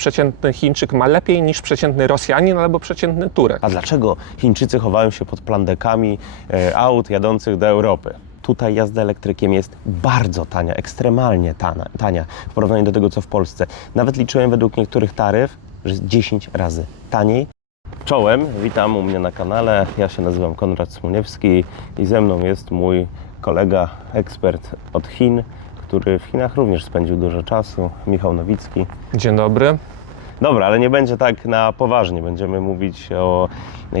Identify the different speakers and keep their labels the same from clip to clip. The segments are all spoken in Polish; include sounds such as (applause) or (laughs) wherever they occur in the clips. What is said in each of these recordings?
Speaker 1: przeciętny Chińczyk ma lepiej niż przeciętny Rosjanin albo przeciętny Turek.
Speaker 2: A dlaczego Chińczycy chowają się pod plandekami e, aut jadących do Europy? Tutaj jazda elektrykiem jest bardzo tania, ekstremalnie tania, tania w porównaniu do tego, co w Polsce. Nawet liczyłem według niektórych taryf, że jest 10 razy taniej. Czołem, witam u mnie na kanale. Ja się nazywam Konrad Smuniewski i ze mną jest mój kolega, ekspert od Chin, który w Chinach również spędził dużo czasu, Michał Nowicki.
Speaker 1: Dzień dobry.
Speaker 2: Dobra, ale nie będzie tak na poważnie. Będziemy mówić o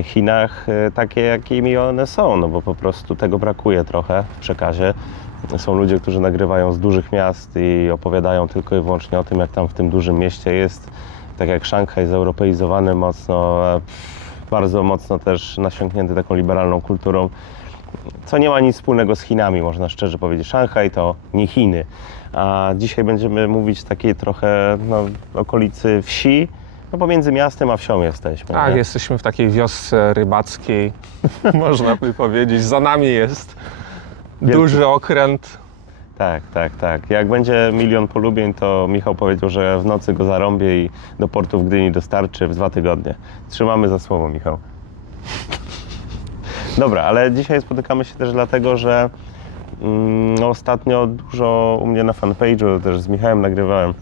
Speaker 2: Chinach e, takie, jakimi one są, no bo po prostu tego brakuje trochę w przekazie. Są ludzie, którzy nagrywają z dużych miast i opowiadają tylko i wyłącznie o tym, jak tam w tym dużym mieście jest. Tak jak Szanghaj zeuropeizowany mocno, e, bardzo mocno też nasiąknięty taką liberalną kulturą co nie ma nic wspólnego z Chinami, można szczerze powiedzieć. Szanghaj to nie Chiny. A dzisiaj będziemy mówić takiej trochę no, okolicy wsi, no pomiędzy miastem a wsią jesteśmy.
Speaker 1: Tak,
Speaker 2: nie?
Speaker 1: jesteśmy w takiej wiosce rybackiej, (laughs) można by powiedzieć. Za nami jest
Speaker 2: Wielki-
Speaker 1: duży okręt.
Speaker 2: tak, tak, tak. Jak będzie milion polubień, to Michał powiedział, że w nocy go zarąbie i do portu w Gdyni dostarczy w dwa tygodnie. Trzymamy za słowo, Michał. Dobra, ale dzisiaj spotykamy się też dlatego, że mm, ostatnio dużo u mnie na fanpage'u, też z Michałem nagrywałem,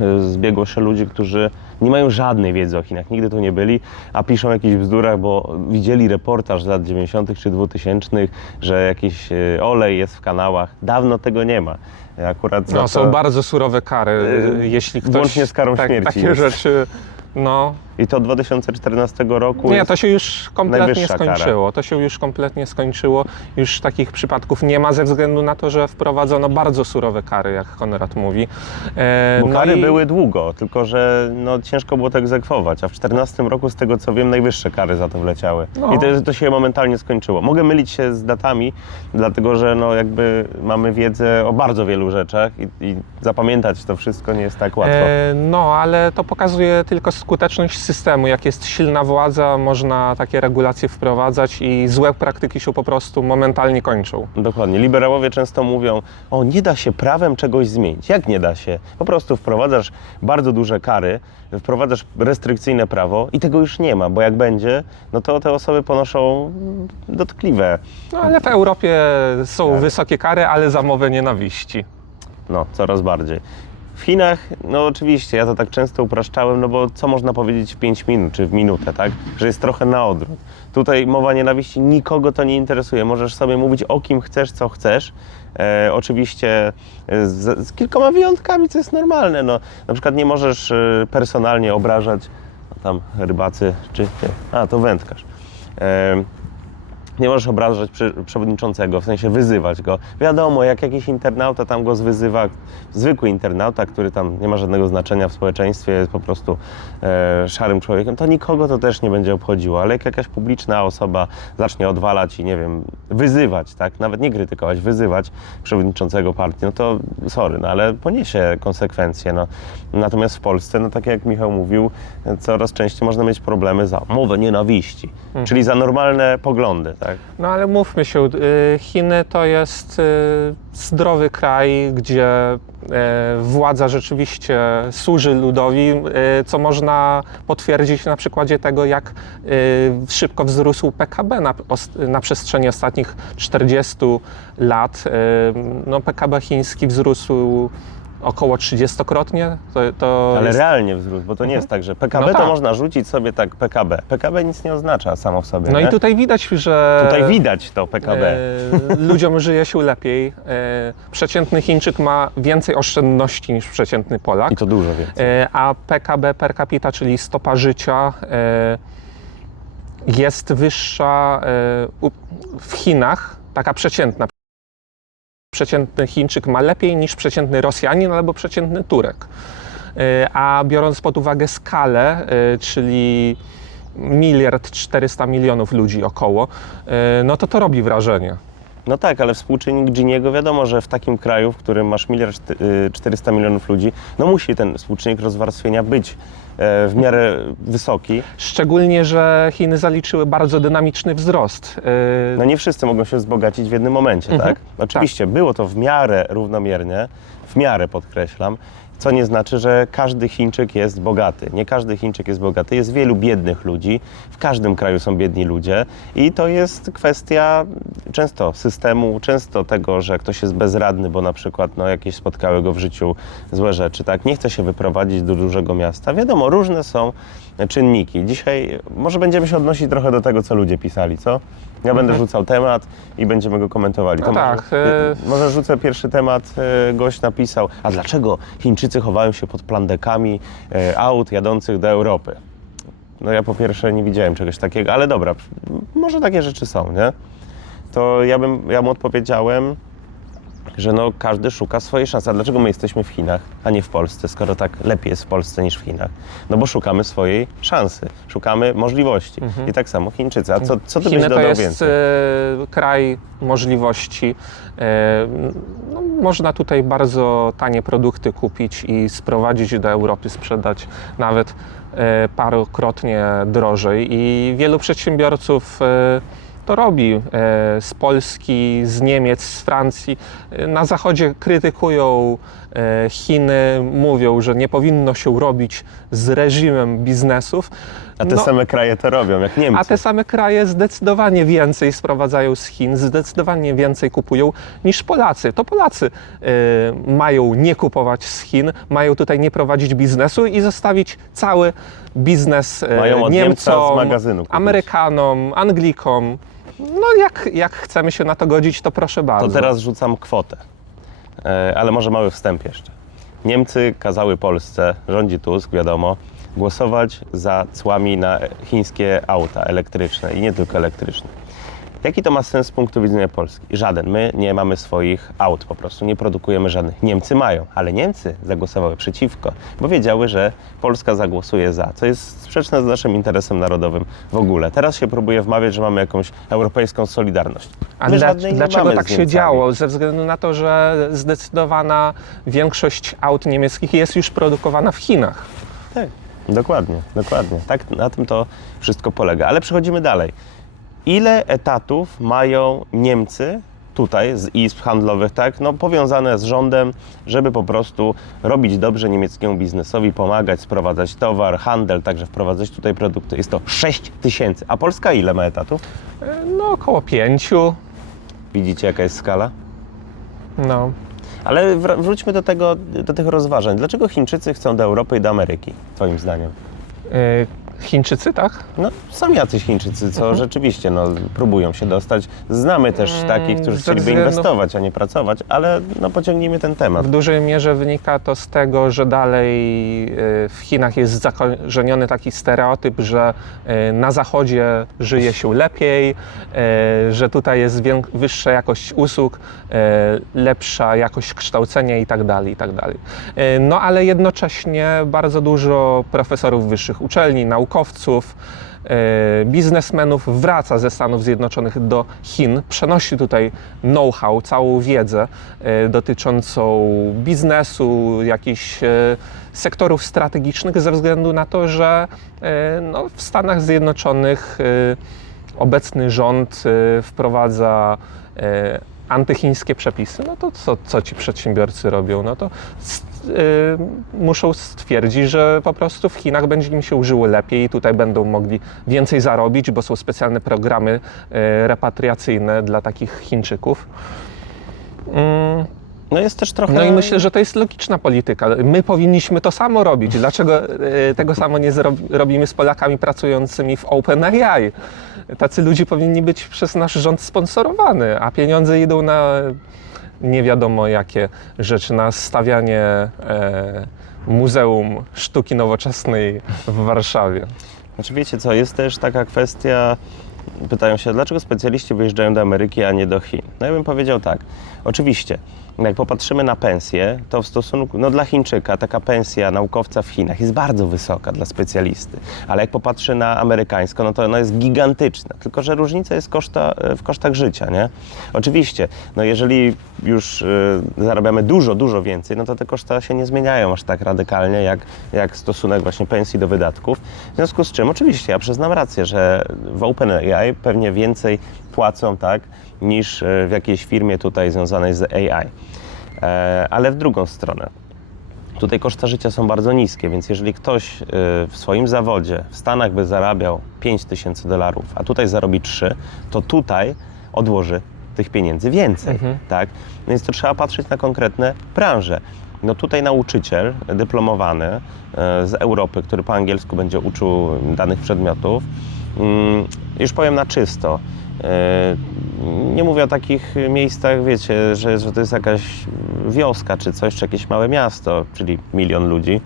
Speaker 2: y, zbiegło się ludzi, którzy nie mają żadnej wiedzy o Chinach, nigdy tu nie byli, a piszą o jakichś bzdurach, bo widzieli reportaż z lat 90. czy 2000, że jakiś y, olej jest w kanałach. Dawno tego nie ma. Akurat
Speaker 1: No,
Speaker 2: to-
Speaker 1: są bardzo surowe kary,
Speaker 2: Yy,
Speaker 1: jeśli ktoś...
Speaker 2: włącznie z karą śmierci
Speaker 1: Takie
Speaker 2: jest.
Speaker 1: rzeczy, no...
Speaker 2: I to od 2014 roku
Speaker 1: Nie, to się już kompletnie
Speaker 2: najwyższa kara.
Speaker 1: skończyło. To się już kompletnie skończyło. Już takich przypadków nie ma ze względu na to, że wprowadzono bardzo surowe kary, jak Konrad mówi. E,
Speaker 2: Bo
Speaker 1: no
Speaker 2: kary
Speaker 1: i-
Speaker 2: były długo, tylko że no, ciężko było to egzekwować, a w 2014 roku, z tego co wiem, najwyższe kary za to wleciały.
Speaker 1: No.
Speaker 2: I to, to się momentalnie skończyło. Mogę mylić się z datami, dlatego że no, jakby mamy wiedzę o bardzo wielu rzeczach i, i zapamiętać to wszystko nie jest tak łatwo.
Speaker 1: E, no, ale to pokazuje tylko skuteczność systemu. Jak jest silna władza, można takie regulacje wprowadzać i złe praktyki się po prostu momentalnie kończą.
Speaker 2: Dokładnie. Liberałowie często mówią, o nie da się prawem czegoś zmienić. Jak nie da się? Po prostu wprowadzasz bardzo duże kary, wprowadzasz restrykcyjne prawo i tego już nie ma, bo jak będzie, no to te osoby ponoszą dotkliwe,
Speaker 1: No, ale w Europie są wysokie kary, ale za mowę nienawiści.
Speaker 2: no coraz bardziej. W Chinach, no oczywiście, ja to tak często upraszczałem, no bo co można powiedzieć w 5 minut czy w minutę, tak? Że jest trochę na odwrót. Tutaj mowa nienawiści, nikogo to nie interesuje. Możesz sobie mówić o kim chcesz, co chcesz. E, oczywiście e, z, z kilkoma wyjątkami, co jest normalne. No, na przykład nie możesz e, personalnie obrażać no, tam rybacy, czy nie, a to wędkarz. E, nie możesz obrażać przewodniczącego, w sensie wyzywać go. Wiadomo, jak jakiś internauta tam go zwyzywa, zwykły internauta, który tam nie ma żadnego znaczenia w społeczeństwie, jest po prostu e, szarym człowiekiem, to nikogo to też nie będzie obchodziło. Ale jak jakaś publiczna osoba zacznie odwalać i nie wiem, wyzywać, tak, nawet nie krytykować, wyzywać przewodniczącego partii, no to sorry, no ale poniesie konsekwencje. No. Natomiast w Polsce, no tak jak Michał mówił, coraz częściej można mieć problemy za mowę nienawiści, czyli za normalne poglądy, tak?
Speaker 1: No ale mówmy się, y, Chiny to jest y, zdrowy kraj, gdzie y, władza rzeczywiście służy ludowi, co można potwierdzić na przykładzie tego, jak szybko wzrósł PKB na, na przestrzeni ostatnich 40 lat. No, PKB chiński wzrósł około 30-krotnie. To, to
Speaker 2: Ale
Speaker 1: jest,
Speaker 2: realnie wzrósł, bo to nie jest tak, że PKB
Speaker 1: No
Speaker 2: to
Speaker 1: tak.
Speaker 2: można rzucić sobie tak PKB. PKB nic nie oznacza samo w sobie.
Speaker 1: no
Speaker 2: nie?
Speaker 1: i tutaj widać, że
Speaker 2: Tutaj widać to PKB.
Speaker 1: E, ludziom żyje się lepiej. E, przeciętny Chińczyk ma więcej oszczędności niż przeciętny Polak.
Speaker 2: I to dużo więcej.
Speaker 1: E, a PKB per capita, czyli stopa życia, e, jest wyższa e, w Chinach, taka przeciętna. Przeciętny Chińczyk ma lepiej niż przeciętny Rosjanin albo przeciętny Turek. E, A biorąc pod uwagę skalę, e, czyli miliard 400 milionów ludzi około, e, no to to robi wrażenie.
Speaker 2: No tak, ale współczynnik Giniego wiadomo, że w takim kraju, w którym masz miliard czty- y, 400 milionów ludzi, no musi ten współczynnik rozwarstwienia być e, w miarę wysoki.
Speaker 1: Szczególnie, że Chiny zaliczyły bardzo dynamiczny wzrost. E,
Speaker 2: No nie wszyscy mogą się wzbogacić w jednym momencie,
Speaker 1: Mhm.
Speaker 2: tak? Oczywiście było to w miarę równomiernie, w miarę podkreślam. Co nie znaczy, że każdy Chińczyk jest bogaty. Nie każdy Chińczyk jest bogaty. Jest wielu biednych ludzi. W każdym kraju są biedni ludzie. I to jest kwestia często systemu, często tego, że ktoś jest bezradny, bo na przykład no, jakieś spotkały go w życiu złe rzeczy. Tak? Nie chce się wyprowadzić do dużego miasta. Wiadomo, różne są czynniki. Dzisiaj może będziemy się odnosić trochę do tego, co ludzie pisali, co? Ja będę rzucał temat i będziemy go komentowali.
Speaker 1: No
Speaker 2: To
Speaker 1: tak,
Speaker 2: może,
Speaker 1: e-
Speaker 2: może rzucę pierwszy temat. E, Gość napisał, a dlaczego Chińczycy chowają się pod plandekami e, aut jadących do Europy? No ja po pierwsze nie widziałem czegoś takiego, ale dobra, może takie rzeczy są, nie? To ja bym, ja mu odpowiedziałem, że no każdy szuka swojej szansy. A dlaczego my jesteśmy w Chinach, a nie w Polsce, skoro tak lepiej jest w Polsce niż w Chinach? No bo szukamy swojej szansy, szukamy możliwości. I tak samo Chińczycy. A co, co ty byś
Speaker 1: Chiny to
Speaker 2: dodał
Speaker 1: jest
Speaker 2: więcej?
Speaker 1: e, kraj możliwości. E, no, można tutaj bardzo tanie produkty kupić i sprowadzić do Europy, sprzedać nawet e, parokrotnie drożej. I wielu przedsiębiorców e, to robi e, z Polski, z Niemiec, z Francji. E, Na zachodzie krytykują e, Chiny, mówią, że nie powinno się robić z reżimem biznesów.
Speaker 2: A te
Speaker 1: No,
Speaker 2: same kraje to robią, jak Niemcy.
Speaker 1: a te same kraje zdecydowanie więcej sprowadzają z Chin, zdecydowanie więcej kupują niż Polacy. To Polacy y, mają nie kupować z Chin, mają tutaj nie prowadzić biznesu i zostawić cały biznes y,
Speaker 2: Mają od
Speaker 1: Niemcom,
Speaker 2: z magazynu kupić.
Speaker 1: Amerykanom, Anglikom. No jak, jak chcemy się na to godzić, to proszę bardzo.
Speaker 2: To teraz rzucam kwotę. E, ale może mały wstęp jeszcze. Niemcy kazały Polsce, rządzi Tusk, wiadomo, głosować za cłami na chińskie auta elektryczne i nie tylko elektryczne. Jaki to ma sens z punktu widzenia Polski? Żaden. My nie mamy swoich aut po prostu, nie produkujemy żadnych. Niemcy mają, ale Niemcy zagłosowały przeciwko, bo wiedziały, że Polska zagłosuje za, co jest sprzeczne z naszym interesem narodowym w ogóle. Teraz się próbuje wmawiać, że mamy jakąś europejską solidarność.
Speaker 1: A dla, dlaczego tak się działo? Ze względu na to, że zdecydowana większość aut niemieckich jest już produkowana w Chinach.
Speaker 2: Tak, dokładnie, dokładnie. Tak, na tym to wszystko polega. Ale przechodzimy dalej. Ile etatów mają Niemcy tutaj z izb handlowych, tak, no powiązane z rządem, żeby po prostu robić dobrze niemieckiemu biznesowi, pomagać, sprowadzać towar, handel, także wprowadzać tutaj produkty. Jest to 6 tysięcy. A Polska ile ma etatów?
Speaker 1: No około pięciu.
Speaker 2: Widzicie, jaka jest skala?
Speaker 1: No.
Speaker 2: Ale wr- wróćmy do, tego, do tych rozważań. Dlaczego Chińczycy chcą do Europy i do Ameryki, Twoim zdaniem?
Speaker 1: Chińczycy, tak?
Speaker 2: No, są jacyś Chińczycy, co rzeczywiście no, próbują się dostać. Znamy też takich, którzy
Speaker 1: ze
Speaker 2: chcieliby inwestować, a nie pracować, ale no, pociągnijmy ten temat.
Speaker 1: W dużej mierze wynika to z tego, że dalej y, w Chinach jest zakorzeniony taki stereotyp, że y, na zachodzie żyje się lepiej, y, że tutaj jest wię- wyższa jakość usług, y, lepsza jakość kształcenia itd. itd. Y, No ale jednocześnie bardzo dużo profesorów wyższych uczelni, naukowców, e, biznesmenów wraca ze Stanów Zjednoczonych do Chin, przenosi tutaj know-how, całą wiedzę e, dotyczącą biznesu, jakichś e, sektorów strategicznych, ze względu na to, że no, w Stanach Zjednoczonych obecny rząd wprowadza antychińskie przepisy, no to co, co ci przedsiębiorcy robią? No to muszą stwierdzić, że po prostu w Chinach będzie im się żyło lepiej i tutaj będą mogli więcej zarobić, bo są specjalne programy y, repatriacyjne dla takich Chińczyków. Mm,
Speaker 2: No jest też trochę...
Speaker 1: no i myślę, że to jest logiczna polityka. My powinniśmy to samo robić. Dlaczego e, tego samo nie robimy z Polakami pracującymi w OpenAI? Tacy ludzie powinni być przez nasz rząd sponsorowany, a pieniądze idą na nie wiadomo jakie rzeczy, na stawianie e, Muzeum Sztuki Nowoczesnej w Warszawie.
Speaker 2: Znaczy wiecie co, jest też taka kwestia, pytają się, dlaczego specjaliści wyjeżdżają do Ameryki, a nie do Chin? No ja bym powiedział tak, oczywiście, jak popatrzymy na pensję, to w stosunku, no dla Chińczyka taka pensja naukowca w Chinach jest bardzo wysoka dla specjalisty, ale jak popatrzy na amerykańską, no to ona jest gigantyczna, tylko że różnica jest koszta, w kosztach życia, nie? Oczywiście, no jeżeli już y, zarabiamy dużo, dużo więcej, no to te koszta się nie zmieniają aż tak radykalnie, jak, jak stosunek właśnie pensji do wydatków. W związku z czym, oczywiście, ja przyznam rację, że w OpenAI pewnie więcej płacą, tak, niż y, w jakiejś firmie tutaj związanej z AI. E, ale w drugą stronę. Tutaj koszta życia są bardzo niskie, więc jeżeli ktoś y, w swoim zawodzie w Stanach by zarabiał 5 tysięcy dolarów, a tutaj zarobi 3, to tutaj odłoży tych pieniędzy więcej,
Speaker 1: Mhm.
Speaker 2: tak? Więc to trzeba patrzeć na konkretne branże. No tutaj nauczyciel dyplomowany e, z Europy, który po angielsku będzie uczył danych przedmiotów, już powiem na czysto. e, Nie mówię o takich miejscach, wiecie, że, że to jest jakaś wioska czy coś, czy jakieś małe miasto, czyli milion ludzi,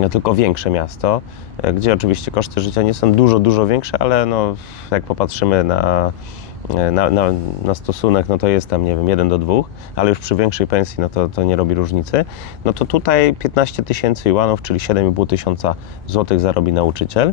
Speaker 2: no, tylko większe miasto, e, gdzie oczywiście koszty życia nie są dużo, dużo większe, ale no, jak popatrzymy na, na, na, na stosunek, no to jest tam, nie wiem, 1 do 2, ale już przy większej pensji, no to, to nie robi różnicy. No to tutaj 15 tysięcy juanów, czyli 7,5 tysiąca złotych zarobi nauczyciel e,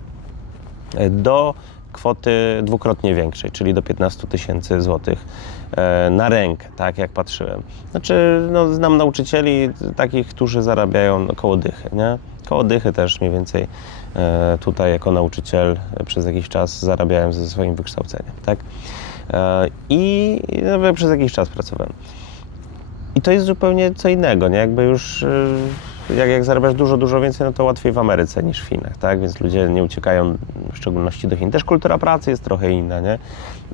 Speaker 2: do kwoty dwukrotnie większej, czyli do 15 tysięcy złotych e, na rękę, tak jak patrzyłem. Znaczy, no, znam nauczycieli takich, którzy zarabiają no, koło dychy, nie? Koło dychy też mniej więcej e, tutaj jako nauczyciel przez jakiś czas zarabiałem ze swoim wykształceniem, tak? E, I no, przez jakiś czas pracowałem. I to jest zupełnie co innego, nie? Jakby już jak, jak zarabiasz dużo, dużo więcej, no to łatwiej w Ameryce niż w Chinach, tak? Więc ludzie nie uciekają w szczególności do Chin. Też kultura pracy jest trochę inna, nie?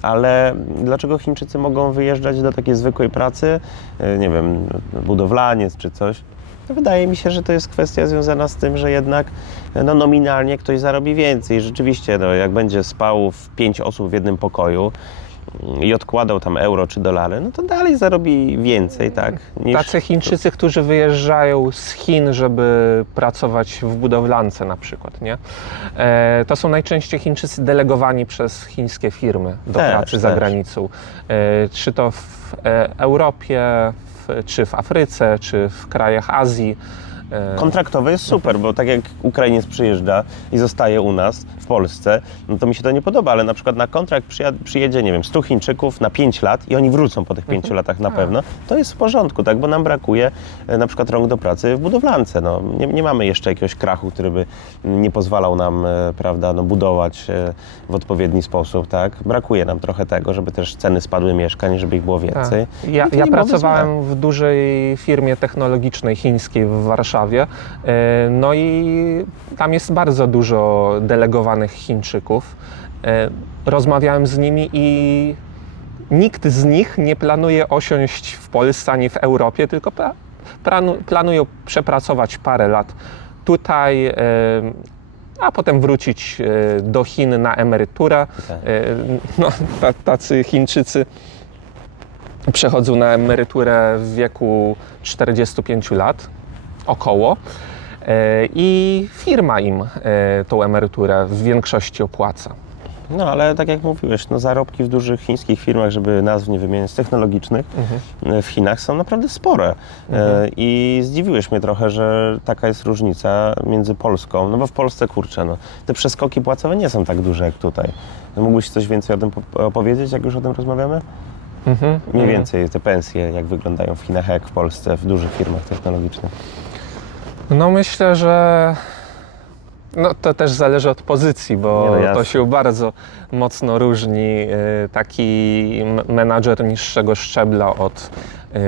Speaker 2: Ale dlaczego Chińczycy mogą wyjeżdżać do takiej zwykłej pracy, y, nie wiem, budowlaniec czy coś? No wydaje mi się, że to jest kwestia związana z tym, że jednak no, nominalnie ktoś zarobi więcej. Rzeczywiście, no, jak będzie spał w pięć osób w jednym pokoju, i odkładał tam euro czy dolary, no to dalej zarobi więcej, tak? Niż...
Speaker 1: Tacy Chińczycy, którzy wyjeżdżają z Chin, żeby pracować w budowlance na przykład, nie? E, to są najczęściej Chińczycy delegowani przez chińskie firmy do
Speaker 2: Też,
Speaker 1: pracy za
Speaker 2: też.
Speaker 1: granicą. E, czy to w e, Europie, w, czy w Afryce, czy w krajach Azji. E,
Speaker 2: Kontraktowy jest super, bo tak jak Ukrainiec przyjeżdża i zostaje u nas w Polsce, no to mi się to nie podoba, ale na przykład na kontrakt przyjedzie, nie wiem, 100 Chińczyków na 5 lat i oni wrócą po tych 5 latach na pewno, to jest w porządku, tak, bo nam brakuje e, na przykład rąk do pracy w budowlance. No, nie, nie mamy jeszcze jakiegoś krachu, który by nie pozwalał nam, e, prawda, no, budować w odpowiedni sposób, tak. Brakuje nam trochę tego, żeby też ceny spadły mieszkań, żeby ich było
Speaker 1: Tak.
Speaker 2: więcej.
Speaker 1: Ja, ja pracowałem w dużej firmie technologicznej chińskiej w Warszawie. E, No i tam jest bardzo dużo delegowanych Chińczyków. E, Rozmawiałem z nimi i nikt z nich nie planuje osiąść w Polsce ani w Europie, tylko planują przepracować parę lat tutaj, e, a potem wrócić do Chin na emeryturę.
Speaker 2: Tak.
Speaker 1: No, ta- tacy Chińczycy przechodzą na emeryturę w wieku 45 lat, około. E, I firma im e, tą emeryturę w większości opłaca.
Speaker 2: No, ale tak jak mówiłeś, no, zarobki w dużych chińskich firmach, żeby nazw nie wymieniać, technologicznych e, w Chinach są naprawdę spore. E, I zdziwiłeś mnie trochę, że taka jest różnica między Polską, no bo w Polsce, kurczę, no, te przeskoki płacowe nie są tak duże jak tutaj. No, mógłbyś coś więcej o tym po- opowiedzieć, jak już o tym rozmawiamy?
Speaker 1: Mhm.
Speaker 2: Mniej więcej te pensje, jak wyglądają w Chinach, jak w Polsce, w dużych firmach technologicznych.
Speaker 1: No myślę, że no, to też zależy od pozycji, bo
Speaker 2: Nie, no jasne.
Speaker 1: to się bardzo mocno różni. e, Taki menadżer niższego szczebla od, e,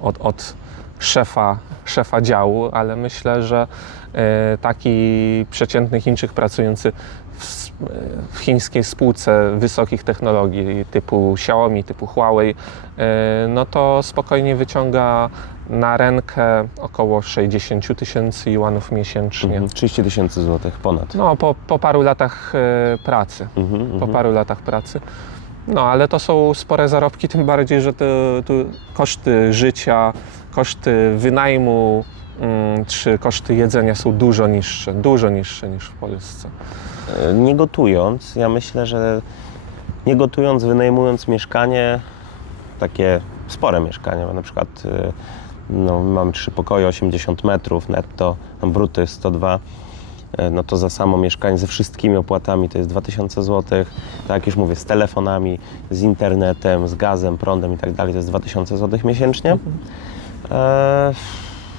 Speaker 1: od, od szefa, szefa działu, ale myślę, że e, taki przeciętny Chińczyk pracujący w, s- w chińskiej spółce wysokich technologii typu Xiaomi, typu Huawei, no to spokojnie wyciąga na rękę około 60 tysięcy juanów miesięcznie.
Speaker 2: Mhm. 30 tysięcy złotych ponad.
Speaker 1: No, po, po paru latach e, pracy.
Speaker 2: Mhm,
Speaker 1: Po
Speaker 2: mhm.
Speaker 1: paru latach pracy. No, ale to są spore zarobki, (laughs) tym bardziej, że te, te koszty życia, koszty wynajmu mm, czy koszty jedzenia są dużo niższe, dużo niższe niż w Polsce.
Speaker 2: E, Nie gotując, ja myślę, że nie gotując, wynajmując mieszkanie, takie spore mieszkanie, bo na przykład e, no, mam trzy pokoje, 80 metrów netto, brutto jest 102, e, no to za samo mieszkanie ze wszystkimi opłatami to jest 2000 zł. Tak jak już mówię, z telefonami, z internetem, z gazem, prądem i tak dalej, to jest 2000 zł miesięcznie. E,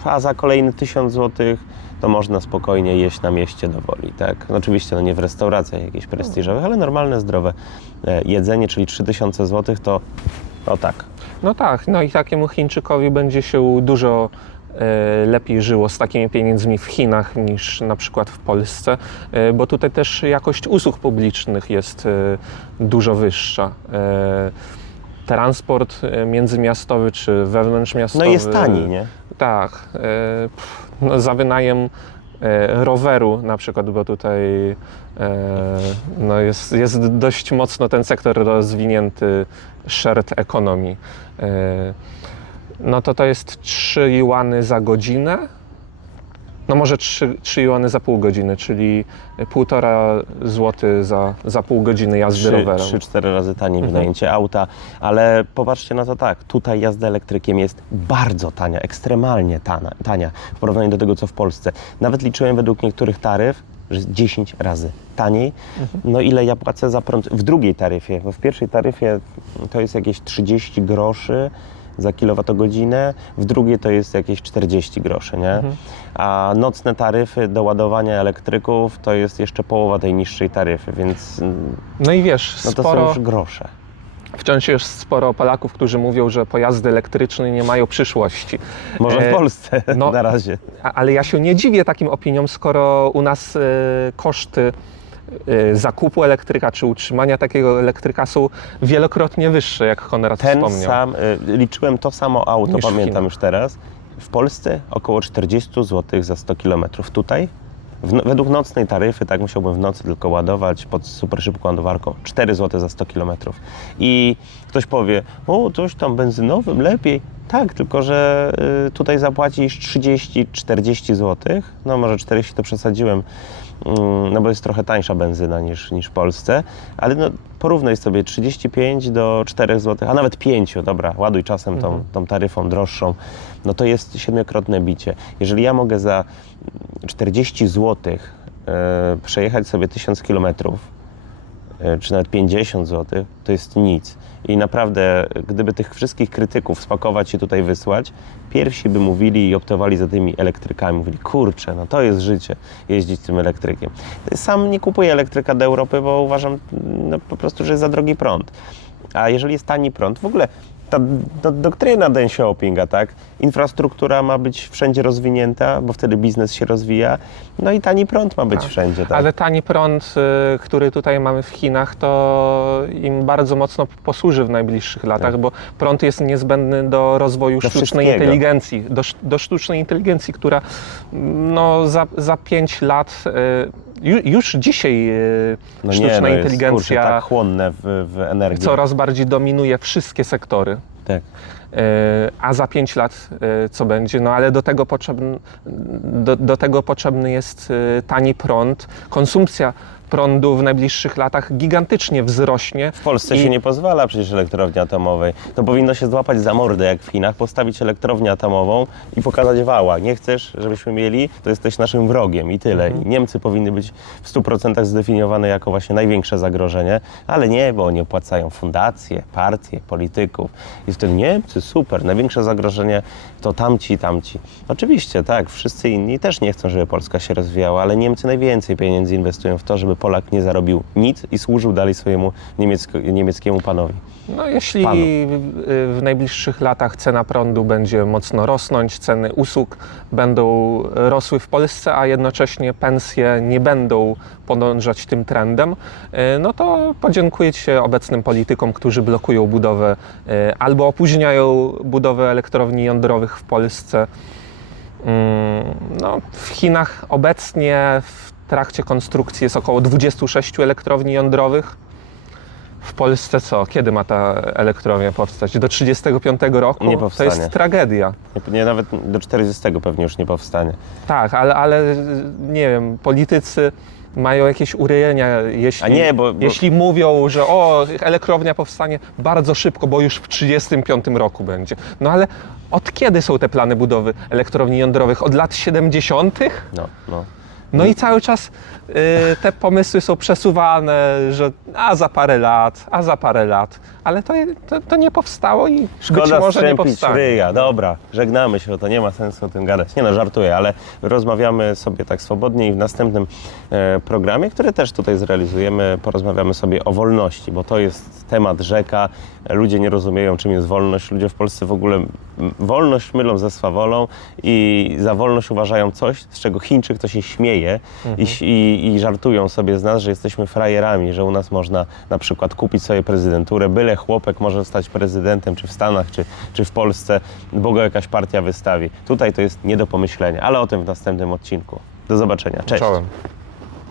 Speaker 2: a za kolejny 1000 zł to można spokojnie jeść na mieście do woli, tak? No Oczywiście no nie w restauracjach jakichś prestiżowych, ale normalne, zdrowe e, jedzenie, czyli 3000 zł to o tak.
Speaker 1: No tak, no i takiemu Chińczykowi będzie się dużo e, lepiej żyło z takimi pieniędzmi w Chinach niż na przykład w Polsce, e, bo tutaj też jakość usług publicznych jest e, dużo wyższa. Transport międzymiastowy czy
Speaker 2: No
Speaker 1: wewnątrzmiastowy.
Speaker 2: i jest tani, nie?
Speaker 1: Tak. No, za wynajem roweru na przykład, bo tutaj e, no jest, jest dość mocno ten sektor rozwinięty shared economy. E, No to to jest 3 juany za godzinę. No może 3, 3 juany za pół godziny, czyli półtora złoty za, za pół godziny jazdy rowerem.
Speaker 2: 3-4 razy taniej
Speaker 1: Mhm.
Speaker 2: wynajęcie auta, ale popatrzcie na to tak, tutaj jazda elektrykiem jest bardzo tania, ekstremalnie tania, tania w porównaniu do tego, co w Polsce. Nawet liczyłem według niektórych taryf, że jest 10 razy taniej.
Speaker 1: Mhm.
Speaker 2: No ile ja płacę za prąd w drugiej taryfie, bo w pierwszej taryfie to jest jakieś 30 groszy za kilowatogodzinę, w drugiej to jest jakieś 40 groszy, nie?
Speaker 1: Mhm.
Speaker 2: A nocne taryfy do ładowania elektryków to jest jeszcze połowa tej niższej taryfy, więc mm,
Speaker 1: No i wiesz,
Speaker 2: no to
Speaker 1: sporo,
Speaker 2: są już grosze.
Speaker 1: wciąż jest sporo Polaków, którzy mówią, że pojazdy elektryczne nie mają przyszłości.
Speaker 2: Może
Speaker 1: E,
Speaker 2: w Polsce
Speaker 1: no- (laughs)
Speaker 2: na razie.
Speaker 1: Ale ja się nie dziwię takim opiniom, skoro u nas e, koszty e, zakupu elektryka czy utrzymania takiego elektryka są wielokrotnie wyższe, jak Konrad
Speaker 2: Ten
Speaker 1: wspomniał.
Speaker 2: sam, y, liczyłem to samo auto,
Speaker 1: Niż
Speaker 2: pamiętam już teraz. W Polsce około 40 zł za 100 km. Tutaj w, no- według nocnej taryfy, tak musiałbym w nocy tylko ładować pod super szybką ładowarką, 4 zł za 100 km. I ktoś powie, o coś tam benzynowym lepiej. Tak, tylko że y, tutaj zapłacisz 30-40 zł, no może 40 to przesadziłem, no bo jest trochę tańsza benzyna niż, niż w Polsce, ale no, porównaj sobie 35 do 4 zł, a nawet 5, dobra, ładuj czasem tą,
Speaker 1: Mhm.
Speaker 2: tą taryfą droższą, no to jest siedmiokrotne bicie. Jeżeli ja mogę za 40 zł e, przejechać sobie 1000 kilometrów, czy nawet 50 zł, to jest nic. I naprawdę, gdyby tych wszystkich krytyków spakować i tutaj wysłać, pierwsi by mówili i optowali za tymi elektrykami. Mówili, kurczę, no to jest życie, jeździć tym elektrykiem. Sam nie kupuję elektryka do Europy, bo uważam no, po prostu, że jest za drogi prąd. A jeżeli jest tani prąd, w ogóle ta do, doktryna Deng Xiaopinga, tak? Infrastruktura ma być wszędzie rozwinięta, bo wtedy biznes się rozwija. No i tani prąd ma być
Speaker 1: Tak.
Speaker 2: wszędzie, tak?
Speaker 1: Ale tani prąd, y, który tutaj mamy w Chinach, to im bardzo mocno posłuży w najbliższych latach, bo prąd jest niezbędny do rozwoju
Speaker 2: Do
Speaker 1: sztucznej inteligencji, do, do sztucznej inteligencji, która no, za, za 5 lat, y, ju, już dzisiaj y,
Speaker 2: No
Speaker 1: sztuczna
Speaker 2: nie, no jest, kurczę,
Speaker 1: inteligencja
Speaker 2: tak chłonne w, w energię.
Speaker 1: coraz bardziej dominuje wszystkie sektory.
Speaker 2: Tak.
Speaker 1: A za 5 lat e, co będzie? No ale do tego, potrzebny, do, do tego potrzebny jest e, tani prąd. Konsumpcja prądu w najbliższych latach gigantycznie wzrośnie.
Speaker 2: W Polsce
Speaker 1: I-
Speaker 2: się nie pozwala przecież elektrowni atomowej. To powinno się złapać za mordę, jak w Chinach, postawić elektrownię atomową i pokazać wała. Nie chcesz, żebyśmy mieli, to jesteś naszym wrogiem i tyle.
Speaker 1: Mhm.
Speaker 2: I Niemcy powinny być w 100% zdefiniowane jako właśnie największe zagrożenie, ale nie, bo oni opłacają fundacje, partie, polityków. I wtedy Niemcy, super, największe zagrożenie to tamci, tamci. Oczywiście, tak, wszyscy inni też nie chcą, żeby Polska się rozwijała, ale Niemcy najwięcej pieniędzy inwestują w to, żeby Polak nie zarobił nic i służył dalej swojemu niemieckiemu panowi.
Speaker 1: No, jeśli
Speaker 2: Panu.
Speaker 1: w, najbliższych latach cena prądu będzie mocno rosnąć, ceny usług będą rosły w Polsce, a jednocześnie pensje nie będą podążać tym trendem, e, no to podziękujecie obecnym politykom, którzy blokują budowę e, albo opóźniają budowę elektrowni jądrowych w Polsce. Mm, No, w Chinach obecnie w trakcie konstrukcji jest około 26 elektrowni jądrowych. W Polsce co? Kiedy ma ta elektrownia powstać? Do 35 roku?
Speaker 2: Nie
Speaker 1: To
Speaker 2: powstanie.
Speaker 1: jest tragedia.
Speaker 2: Nie, nie, nawet do 40 pewnie już nie powstanie.
Speaker 1: Tak, ale, ale nie wiem, politycy mają jakieś urejenia, jeśli,
Speaker 2: A nie, bo- bo-
Speaker 1: jeśli mówią, że o, elektrownia powstanie bardzo szybko, bo już w 35 roku będzie. No ale od kiedy są te plany budowy elektrowni jądrowych? Od lat 70.?
Speaker 2: No, no.
Speaker 1: No i cały czas y, te pomysły są przesuwane, że a za parę lat, a za parę lat, ale to, to, to nie powstało i być
Speaker 2: Szkoda
Speaker 1: może nie powstanie.
Speaker 2: ryja. Dobra, żegnamy się, bo to nie ma sensu o tym gadać. Nie no, żartuję, ale rozmawiamy sobie tak swobodnie i w następnym e, programie, który też tutaj zrealizujemy, porozmawiamy sobie o wolności, bo to jest temat rzeka. Ludzie nie rozumieją, czym jest wolność. Ludzie w Polsce w ogóle wolność mylą ze swawolą i za wolność uważają coś, z czego Chińczyk to się śmieje i, i, i żartują sobie z nas, że jesteśmy frajerami, że u nas można na przykład kupić sobie prezydenturę, byle chłopek może zostać prezydentem, czy w Stanach, czy, czy w Polsce, bo go jakaś partia wystawi. Tutaj to jest nie do pomyślenia, ale o tym w następnym odcinku. Do zobaczenia. Cześć.